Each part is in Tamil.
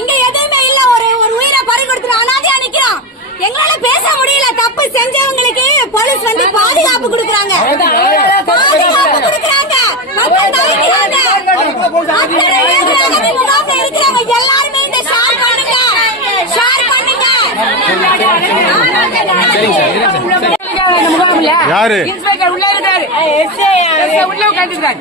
இங்க எதுவுமே இல்ல. ஒரு உயிரை பறி கொடுத்துட்டு அனாதையா நிக்கிறோம். எங்களால பேச முடியல. தப்பு செஞ்சவங்களுக்கு போலீஸ் வந்து பாதுகாப்பு கொடுக்கறாங்க. மக்கள் தவிக்கிறாங்க. எல்லாருமே இந்த ஷேர் பண்ணுங்க. யாரு உள்ள இருக்காரு. உள்ள உட்காந்துருக்காரு.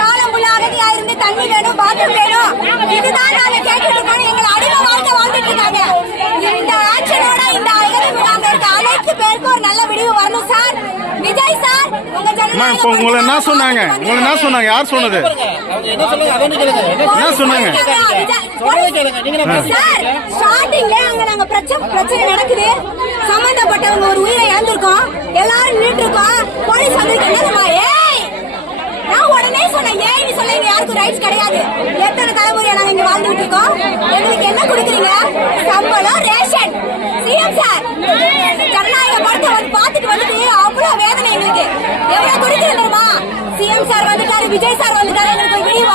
காலமுள்ளாகதியாயிருந்து தண்ணி வேணும், பாத்ரூம் வேணும். இதுதான் நாங்க கேட்டுட்டு இருக்கோம். எங்களை அடிமை வாழ்க்கை வாழ்ந்துட்டு இருக்காங்க. இந்த ஆட்சியோட இந்த அனைத்து பேருக்கும் ஒரு நல்ல விடிவு வரணும் சார். விஜய் சார், உங்களை என்ன சொன்னாங்க? யார் சொன்னது? என்ன சொன்னாங்க? சார், ஸ்டார்டிங்ல அங்க நாங்க பிரச்சனை நடக்குது. சம்பந்தப்பட்டவங்க ஒரு உயிரை இழந்திருக்கோம். எல்லாரும் நின்று இருக்கோம். போலீஸ் வந்து என்னமா நான் உடனே சொன்னேன். ஏன்னு சொல்ல யாருக்கும் ரைட்ஸ் கிடையாது. எத்தனை தலைமுறையா நாங்க இங்க வாழ்ந்துட்டு இருக்கோம். எங்களுக்கு என்ன கொடுக்குறீங்க? சம்பளம், ரேஷன். சிஎம் சார், ஜனநாயக படத்தை வந்து பாத்துட்டு வந்துட்டு அவ்வளவு வேதனை எங்களுக்கு. எவ்வளவு கொடுக்குறோமா? சிஎம் சார் வந்துட்டாரு, விஜய் சார் வந்துட்டாரு. எங்களுக்கு விடிவு